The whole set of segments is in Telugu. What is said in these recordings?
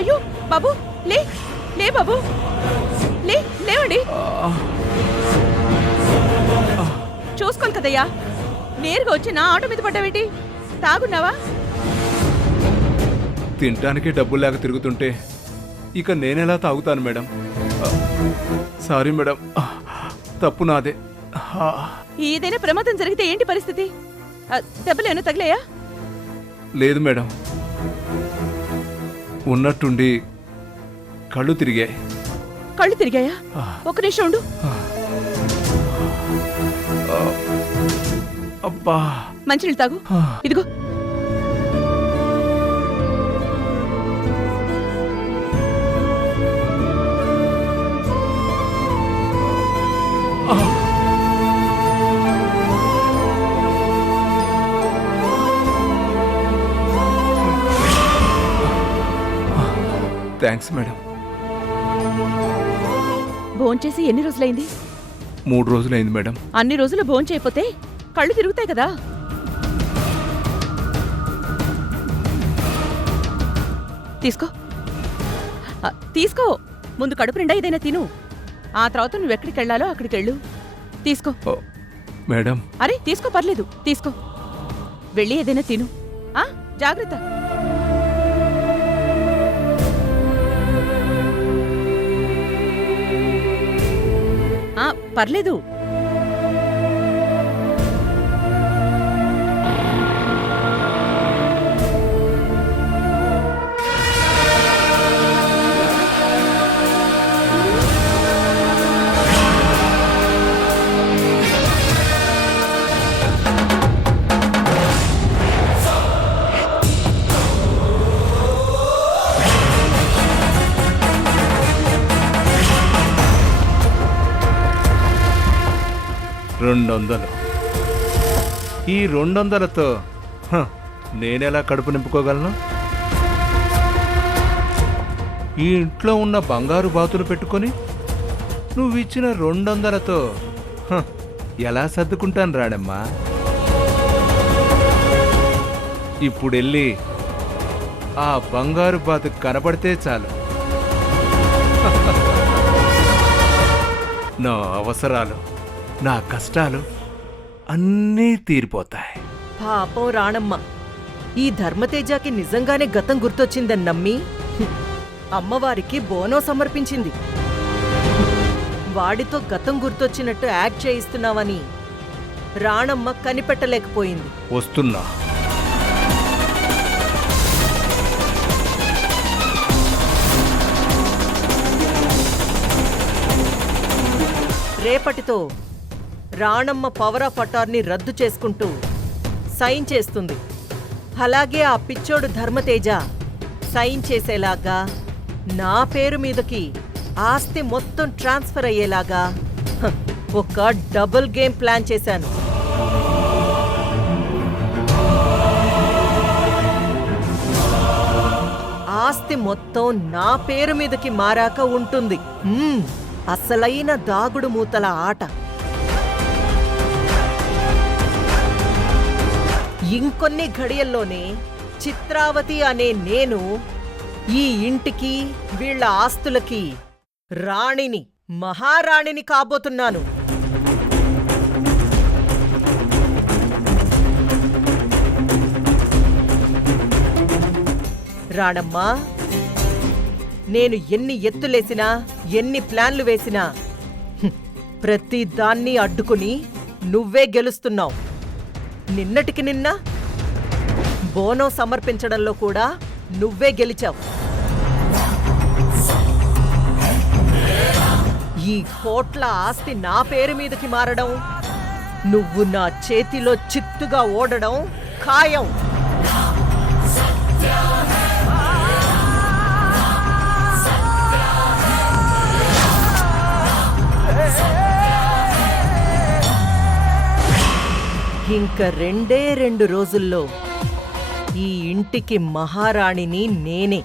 అయ్యో బాబు, లే లే బాబు, లేవండి. చూసుకోను కదయ్యా, నేరుగా వచ్చి నా ఆటో మీద పడ్డావేంటి? తాగున్నావా? తినటానికి డబ్బులు లేక తిరుగుతుంటే ఇక నేనెలా తాగుతాను మేడం? సారీ మేడం, తప్పు నాదే. ఏదైనా ప్రమాదం జరిగితే ఏంటి పరిస్థితి? దెబ్బలేను తగిలాయా? లేదు మేడం, ఉన్నట్టుండి కళ్ళు తిరిగాయి. కళ్ళు తిరిగాయా? ఒక నిమిషం ఉండు. అబ్బా, మంచినీళ్ళు తాగు. ఇదిగో. Thanks madam. భోంచేసి ఎన్ని రోజులైంది? 3 రోజులైంది మేడం. అన్ని రోజులు భోంచేయపోతే కళ్ళు తిరుగుతాయి కదా. తీసుకో తీసుకో. ముందు కడుపు నిండా ఏదైనా తిను, ఆ తర్వాత నువ్వెక్కడికి వెళ్ళాలో అక్కడికి వెళ్ళు. తీసుకో మేడం. అరే తీసుకో, పర్లేదు తీసుకో. వెళ్ళి ఏదైనా తిను. జాగ్రత్త. పర్లేదు. ఈ 200తో నేనెలా కడుపు నింపుకోగలను? ఈ ఇంట్లో ఉన్న బంగారు బాతులు పెట్టుకొని నువ్విచ్చిన 200తో ఎలా సర్దుకుంటాను రాడమ్మా? ఇప్పుడెళ్ళి ఆ బంగారు బాతు కనపడితే చాలు, నా అవసరాలు, నా కష్టాలు అన్నీ తీరిపోతాయి. పాపం రాణమ్మ, ఈ ధర్మతేజకి నిజంగానే గతం గుర్తొచ్చిందని నమ్మి అమ్మవారికి బోనం సమర్పించింది. వాడితో గతం గుర్తొచ్చినట్టు యాక్ట్ చేయిస్తున్నావని రాణమ్మ కనిపెట్టలేకపోయింది. వస్తున్నా. రేపటితో రాణమ్మ పవర్ ఆఫ్ అటార్నీ రద్దు చేసుకుంటూ సైన్ చేస్తుంది. అలాగే ఆ పిచ్చోడు ధర్మతేజ సైన్ చేసేలాగా నా పేరు మీదకి ఆస్తి మొత్తం ట్రాన్స్ఫర్ అయ్యేలాగా ఒక డబుల్ గేమ్ ప్లాన్ చేశాను. ఆస్తి మొత్తం నా పేరు మీదకి మారాక ఉంటుంది అసలైన దాగుడు మూతల ఆట. ఇంకొన్ని ఘడియల్లోనే చిత్రావతి అనే నేను ఈ ఇంటికి, వీళ్ల ఆస్తులకి రాణిని, మహారాణిని కాబోతున్నాను. రాణమ్మా, నేను ఎన్ని ఎత్తులేసినా, ఎన్ని ప్లాన్లు వేసినా ప్రతి దాన్ని అడ్డుకుని నువ్వే గెలుస్తున్నావు. నిన్నటికి నిన్న బోనం సమర్పించడంలో కూడా నువ్వే గెలిచావు. ఈ కోట్ల ఆస్తి నా పేరు మీదకి మారడం, నువ్వు నా చేతిలో చిత్తుగా ఓడడం ఖాయం. ఇంక 2 రోజుల్లో ఈ ఇంటికి మహారాణిని నేనే.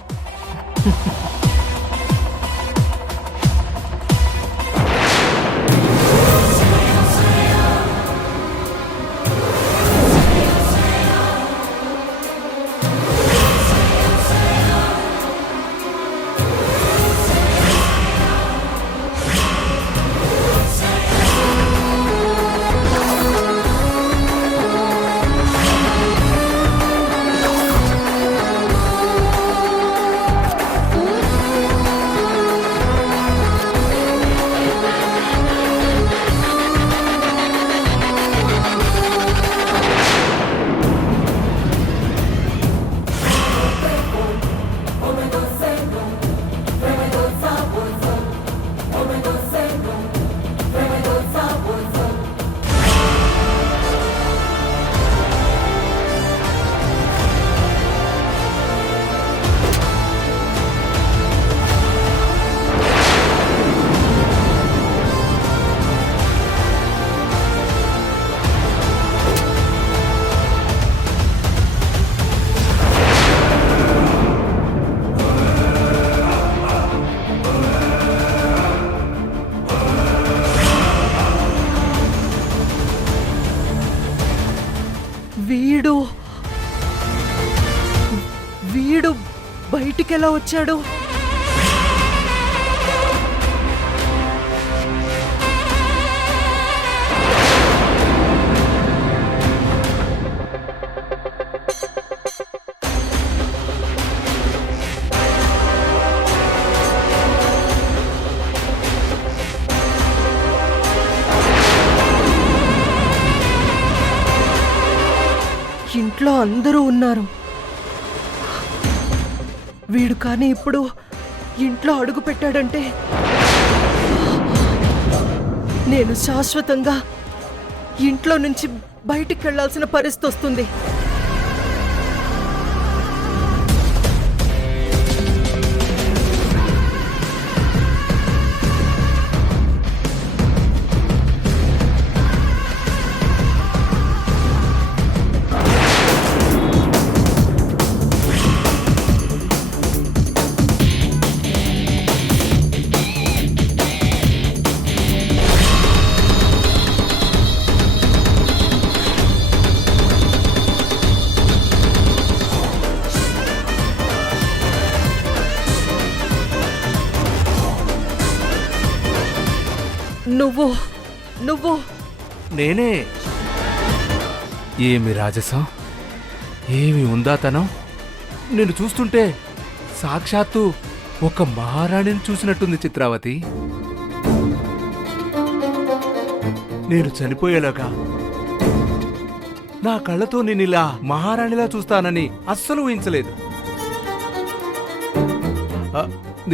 వీడు బయటికెలా వచ్చాడు? ఇంట్లో అందరూ ఉన్నారు. వీడు కానీ ఇప్పుడు ఇంట్లో అడుగు పెట్టాడంటే నేను శాశ్వతంగా ఇంట్లో నుంచి బయటికి వెళ్లాల్సిన పరిస్థితి వస్తుంది. నువ్వు నేనే. ఏమి రాజసం, ఏమి ఉందాతనం. నిన్ను చూస్తుంటే సాక్షాత్తు ఒక మహారాణిని చూసినట్టుంది చిత్రావతి. నేను చనిపోయేలాగా నా కళ్ళతో నేనిలా మహారాణిలా చూస్తానని అస్సలు ఊహించలేదు.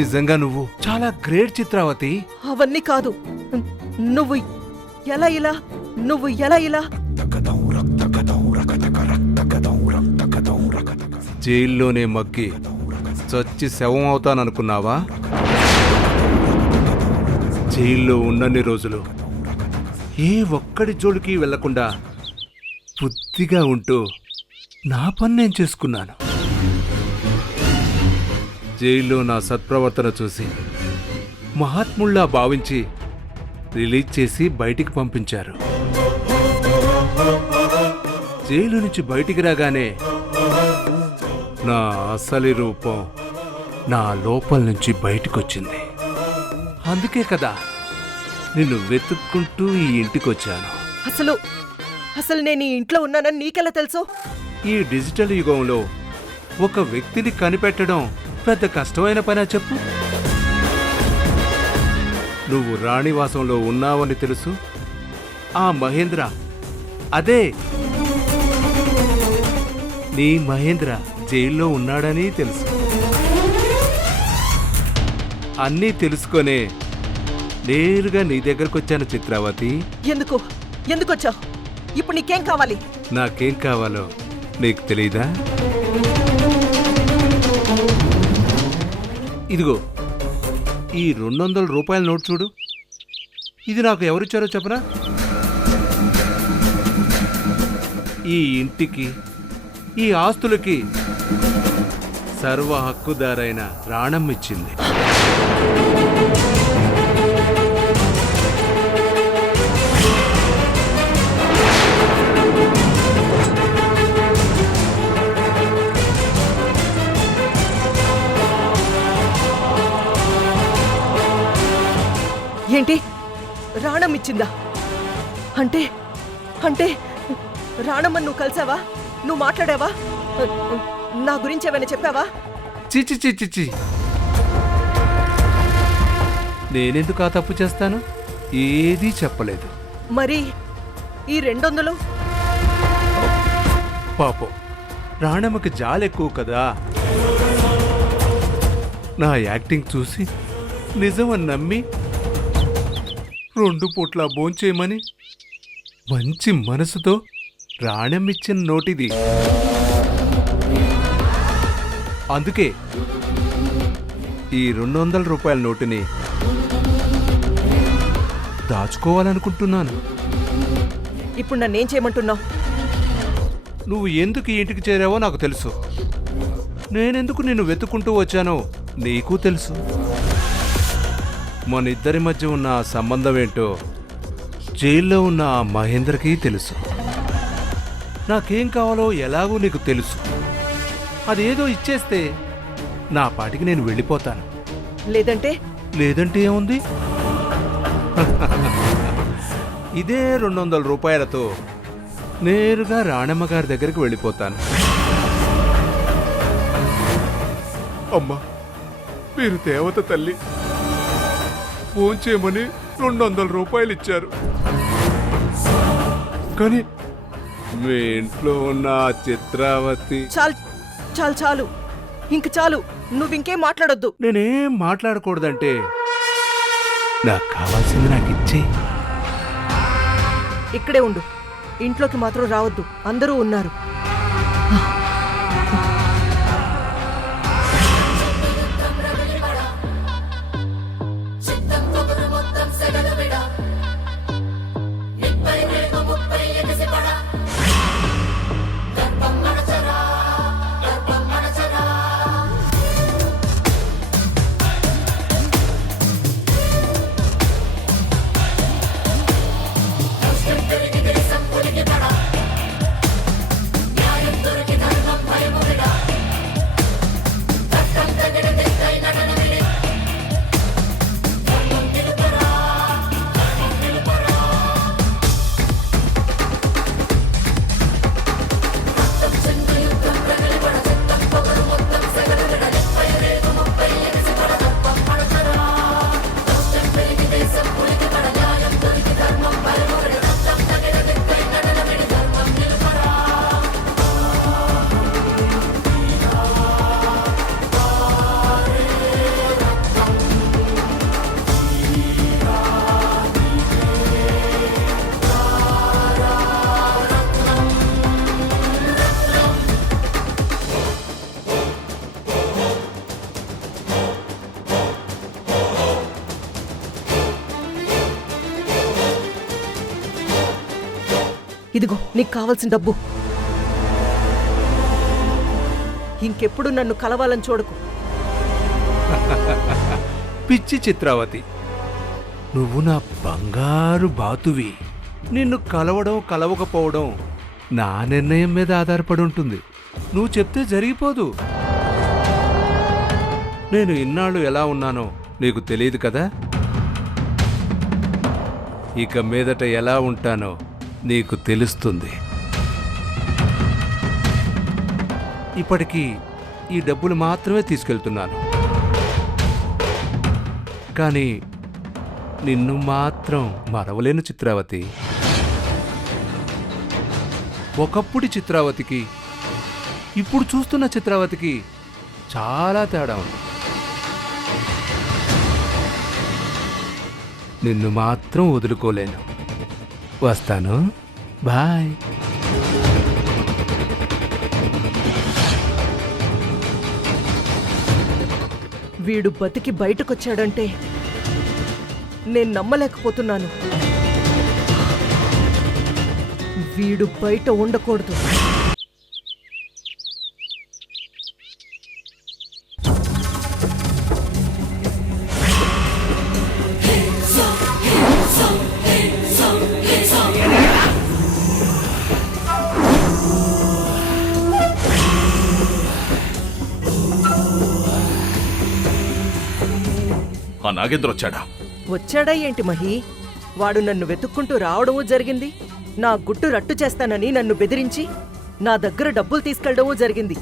నిజంగా నువ్వు చాలా గ్రేట్ చిత్రావతి. అవన్నీ కాదు. నువ్వు ఎలా ఇలా జైల్లోనే మగ్గి చచ్చి శవం అవుతాననుకున్నావా? జైల్లో ఉన్నన్ని రోజులు ఏ ఒక్కడి జోలికి వెళ్లకుండా బుద్ధిగా ఉంటూ నా పని నేను చేసుకున్నాను. జైల్లో నా సత్ప్రవర్తన చూసి మహాత్ముల్లా భావించి రిలీజ్ చేసి బయటికి పంపించారు. జైలు నుంచి బయటికి రాగానే నా అసలు రూపం నా లోపల నుంచి బయటికొచ్చింది. అందుకే కదా నిన్ను వెతుక్కుంటూ ఈ ఇంటికి వచ్చాను. అసలు నేను ఈ ఇంట్లో ఉన్నానని నీకెలా తెలుసు? ఈ డిజిటల్ యుగంలో ఒక వ్యక్తిని కనిపెట్టడం పెద్ద కష్టమైన పనా చెప్పు? నువ్వు రాణివాసంలో ఉన్నావని తెలుసు. ఆ మహేంద్ర, అదే నీ మహేంద్ర జైల్లో ఉన్నాడని తెలుసు. అన్నీ తెలుసుకొనే నేరుగా నీ దగ్గరకొచ్చాను చిత్రావతి. ఎందుకు వచ్చావు? ఇప్పుడు నీకేం కావాలి? నాకేం కావాలో నీకు తెలీదా? ఇదిగో ఈ 200 రూపాయల నోట్ చూడు. ఇది నాకు ఎవరిచ్చారో చెప్పనా? ఈ ఇంటికి, ఈ ఆస్తులకి సర్వ హక్కుదారైన రాణమ్మ ఇచ్చింది. ఏంటి? రాణమ్మ ఇచ్చిందా? అంటే రాణమ్మ నువ్వు కలిసావా? నువ్వు మాట్లాడావా? నా గురించి ఏమైనా చెప్పావా? చిచి నేనెందుకు ఆ తప్పు చేస్తాను? ఏదీ చెప్పలేదు. మరి ఈ 200? పాపం రాణమ్మకి జాలెక్కువ కదా. నా యాక్టింగ్ చూసి నిజమని నమ్మి 2 పూట్ల భోంచేయమని మంచి మనసుతో రాణమ్మిచ్చిన నోటిది. అందుకే ఈ 200 రూపాయల నోటుని దాచుకోవాలనుకుంటున్నాను. ఇప్పుడు నన్నేం చేయమంటున్నావు? నువ్వు ఎందుకు ఈ ఇంటికి చేరావో నాకు తెలుసు. నేనెందుకు నిన్ను వెతుక్కుంటూ వచ్చానో నీకు తెలుసు. మన ఇద్దరి మధ్య ఉన్న ఆ సంబంధం ఏంటో జైల్లో ఉన్న ఆ మహేంద్రకి తెలుసు. నాకేం కావాలో ఎలాగో నీకు తెలుసు. అదేదో ఇచ్చేస్తే నా పాటికి నేను వెళ్ళిపోతాను. లేదంటే లేదంటే ఏముంది? ఇదే 200 రూపాయలతో నేరుగా రాణమ్మ గారి దగ్గరికి వెళ్ళిపోతాను. అమ్మా, మీరు దేవత తల్లి, ఫోన్ చేయమని 200 రూపాయలు ఇచ్చారు. కానీ మీ ఇంట్లో ఉన్న ఆ చిత్రావతి... చాలు చాలు చాలు, ఇంక చాలు, నువ్వింకేం మాట్లాడొద్దు. నేనేం మాట్లాడకూడదంటే నాకు కావాల్సింది నాకు ఇచ్చే. ఇక్కడే ఉండు, ఇంట్లోకి మాత్రం రావద్దు, అందరూ ఉన్నారు. ఇదిగో నీకు కావాల్సిన డబ్బు. ఇంకెప్పుడు నన్ను కలవాలని చూడకు. పిచ్చి చిత్రావతి, నువ్వు నా బంగారు బాతువి. నిన్ను కలవడం కలవకపోవడం నా నిర్ణయం మీద ఆధారపడి ఉంటుంది. నువ్వు చెప్తే జరిగిపోదు. నేను ఇన్నాళ్ళు ఎలా ఉన్నానో నీకు తెలియదు కదా. ఇక మీదట ఎలా ఉంటానో నీకు తెలుస్తుంది. ఇప్పటికీ ఈ డబ్బులు మాత్రమే తీసుకెళ్తున్నాను, కానీ నిన్ను మాత్రం మరవలేను చిత్రావతి. ఒకప్పుడు చిత్రావతికి ఇప్పుడు చూస్తున్న చిత్రావతికి చాలా తేడా ఉంది. నిన్ను మాత్రం వదులుకోలేను. వస్తాను, బాయ్. వీడు బతికి బయటకొచ్చాడంటే నేను నమ్మలేకపోతున్నాను. వీడు బయట ఉండకూడదు. ఆ నాగేంద్ర వచ్చాడా? వచ్చాడా ఏంటి మహి? వాడు నన్ను వెతుక్కుంటూ రావడమూ జరిగింది. నా గుట్టు రట్టు చేస్తానని నన్ను బెదిరించి నా దగ్గర డబ్బులు తీసుకెళ్లడమూ జరిగింది.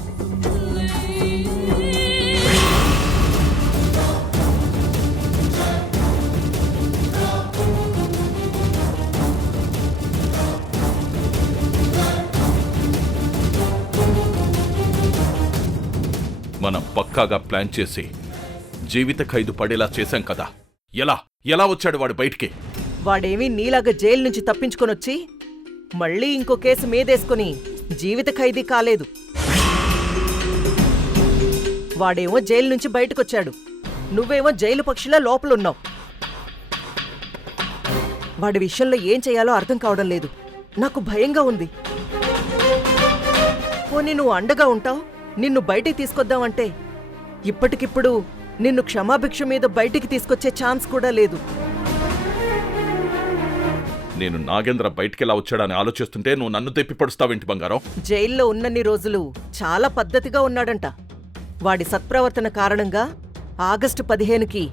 మనం పక్కాగా ప్లాన్ చేసి జీవిత ఖైదు పడేలా చేశాం కదా. ఎలా వచ్చాడు వాడు బయటికి? వాడేమీ నీలాగా జైలు నుంచి తప్పించుకొనొచ్చి మళ్ళీ ఇంకో కేసు మీదేసుకుని జీవిత ఖైదీ కాలేదు. వాడేమో జైలు నుంచి బయటకొచ్చాడు, నువ్వేమో జైలు పక్షిలా లోపలున్నావు. వాడి విషయంలో ఏం చేయాలో అర్థం కావడం లేదు. నాకు భయంగా ఉంది. పోనీ నువ్వు అండగా ఉంటావు, నిన్ను బయటికి తీసుకొద్దామంటే ఇప్పటికిప్పుడు నిన్ను క్షమాభిక్ష మీద బయటికి తీసుకొచ్చే ఛాన్స్ కూడా లేదు. నేను నాగేంద్ర బయటికెలా వచ్చాడని ఆలోచిస్తుంటే నువ్వు నన్ను తెప్పి పడుస్తావేంటి బంగారం? జైల్లో ఉన్నన్ని రోజులు చాలా పద్ధతిగా ఉన్నాడంట. వాడి సత్ప్రవర్తన కారణంగా ఆగస్టు 15కి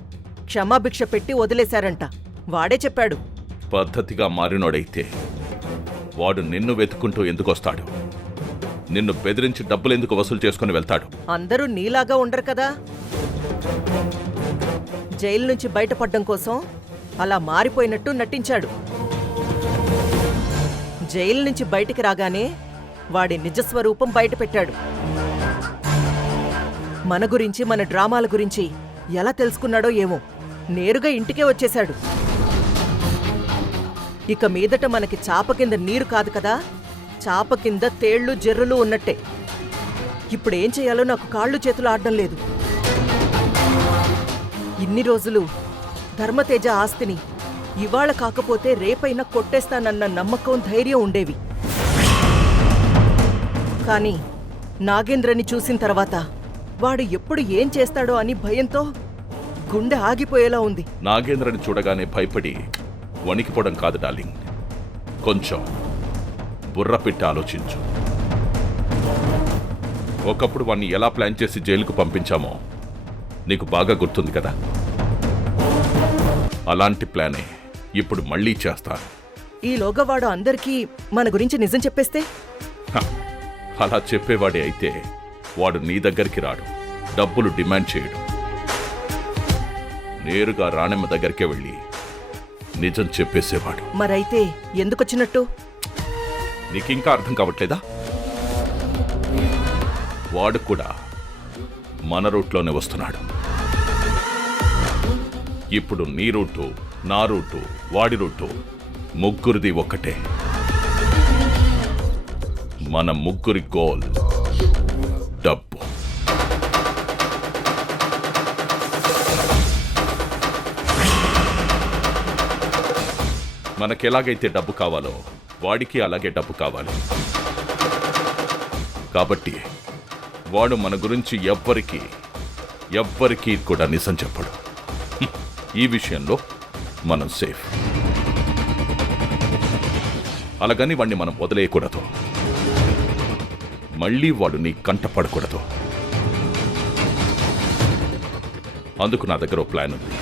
క్షమాభిక్ష పెట్టి వదిలేశారంట. వాడే చెప్పాడు. పద్ధతిగా మారినోడైతే వాడు నిన్ను వెతుకుంటూ ఎందుకొస్తాడు? నిన్ను బెదిరించి డబ్బులెందుకు వసూలు చేసుకుని వెళ్తాడు? అందరూ నీలాగా ఉండరు కదా. జైలు నుంచి బయటపడ్డం కోసం అలా మారిపోయినట్టు నటించాడు. జైలు నుంచి బయటికి రాగానే వాడి నిజస్వరూపం బయటపెట్టాడు. మన గురించి, మన డ్రామాల గురించి ఎలా తెలుసుకున్నాడో ఏమో, నేరుగా ఇంటికే వచ్చేశాడు. ఇక మీదట మనకి చాప కింద నీరు కాదు కదా, చాప కింద తేళ్లు జర్రులు ఉన్నట్టే. ఇప్పుడేం చేయాలో నాకు కాళ్ళు చేతులు ఆడడం లేదు. ఇన్ని రోజులు ధర్మతేజ ఆస్తిని ఇవాళ కాకపోతే రేపైనా కొట్టేస్తానన్న నమ్మకం, ధైర్యం ఉండేవి. కానీ నాగేంద్రని చూసిన తర్వాత వాడు ఎప్పుడు ఏం చేస్తాడో అని భయంతో గుండె ఆగిపోయేలా ఉంది. నాగేంద్రని చూడగానే భయపడి వణికిపోవడం కాదు డార్లింగ్, కొంచెం బుర్ర పెట్టి ఆలోచించు. ఒకప్పుడు వాణ్ణి ఎలా ప్లాన్ చేసి జైలుకు పంపించామో నీకు బాగా గుర్తుంది కదా. అలాంటి ప్లానే ఇప్పుడు మళ్ళీ చేస్తాను. ఈలోగా వాడు అందరికీ మన గురించి నిజం చెప్పేస్తే? అలా చెప్పేవాడే అయితే వాడు నీ దగ్గరికి రాడు, డబ్బులు డిమాండ్ చేయడు. నేరుగా రాణమ్మ దగ్గరికే వెళ్ళి నిజం చెప్పేసేవాడు. మరైతే ఎందుకొచ్చినట్టు? నీకింకా అర్థం కావట్లేదా? వాడు కూడా మన రూట్లోనే వస్తున్నాడు. ఇప్పుడు నీ రూటు, నా రూటు, వాడి రూటు, ముగ్గురిది ఒక్కటే. మన ముగ్గురి గోల్ డబ్బు. మనకెలాగైతే డబ్బు కావాలో వాడికి అలాగే డబ్బు కావాలి. కాబట్టి వాడు మన గురించి ఎవ్వరికీ కూడా నిజం చెప్పడు. ఈ విషయంలో మనం సేఫ్. అలాగని వాడిని మనం వదిలేయకూడదు. మళ్ళీ వాడు నీ కంట పడకూడదు. అందుకు నా దగ్గర ఓ ప్లాన్ ఉంది.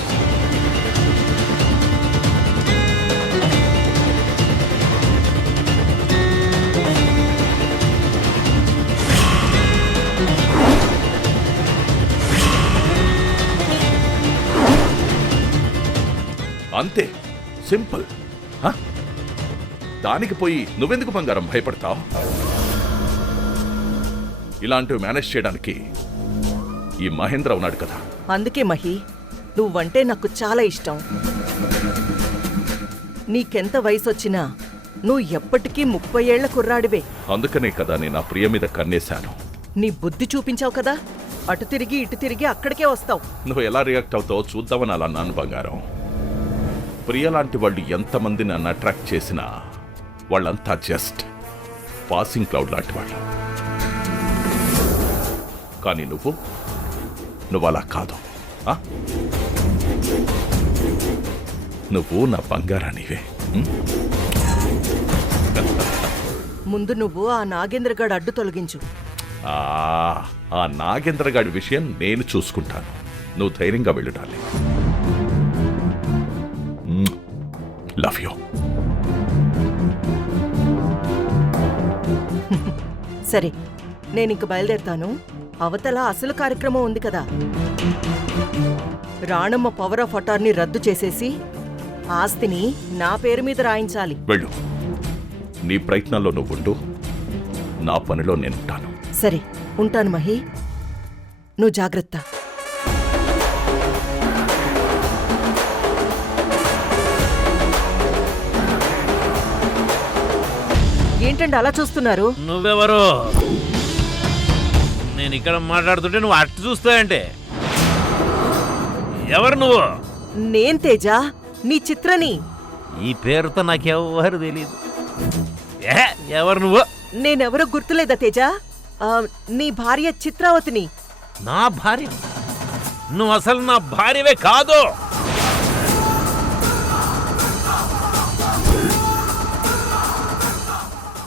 అంతే, సింపుల్. దానికి పోయి నువ్వెందుకు బంగారం భయపడతావు? ఇలాంటివి మేనేజ్ చేయడానికి ఈ మహేంద్ర ఉన్నాడు కదా. అందుకే మహి, నువ్వంటే నాకు చాలా ఇష్టం. నీకెంత వయసొచ్చినా నువ్వు ఎప్పటికీ 30 ఏళ్ల కుర్రాడివే. అందుకనే కదా నేను ఆ ప్రియ మీద కన్నేశాను. నీ బుద్ధి చూపించావు కదా, అటు తిరిగి ఇటు తిరిగి అక్కడికే వస్తావు. నువ్వు ఎలా రియాక్ట్ అవుతావో చూద్దామని అలా అన్నాను బంగారం. ప్రియ లాంటి వాళ్ళు ఎంతమంది నన్ను అట్రాక్ట్ చేసినా వాళ్ళంతా జస్ట్ పాసింగ్ క్లౌడ్ లాంటి వాళ్ళు. కానీ నువ్వు అలా కాదు. నువ్వు నా బంగారానివే. ముందు నువ్వు ఆ నాగేంద్రగాడు అడ్డు తొలగించు. ఆ నాగేంద్రగాడి విషయం నేను చూసుకుంటాను. నువ్వు ధైర్యంగా వెళ్ళాలి. Love you. సరే, నేనింక బయలుదేరుతాను. అవతల అసలు కార్యక్రమం ఉంది కదా. రాణమ్మ పవర్ ఆఫ్ అటార్నీ రద్దు చేసేసి ఆస్తిని నా పేరు మీద రాయించాలి. వెళ్ళు. నీ ప్రయత్నాల్లో నువ్వుండు, నా పనిలో నేనుంటాను. సరే, ఉంటాను మహి. నువ్వు జాగ్రత్త. ఏంటండి అలా చూస్తున్నారు? నువ్వెవరు? నేను ఇక్కడ మాట్లాడుతుంటే నువ్వు అట్టు చూస్తావంటే? ఎవరు నువ్వు? నేను తేజ, నీ చిత్రని. ఈ పేరుతో నాకెవ్వరు తెలీదు. ఎవరు నువ్వు? నేనెవరో గుర్తులేదా తేజ? నీ భార్య చిత్రావతిని. నా భార్య? నువ్వు అసలు నా భార్యవే కాదు.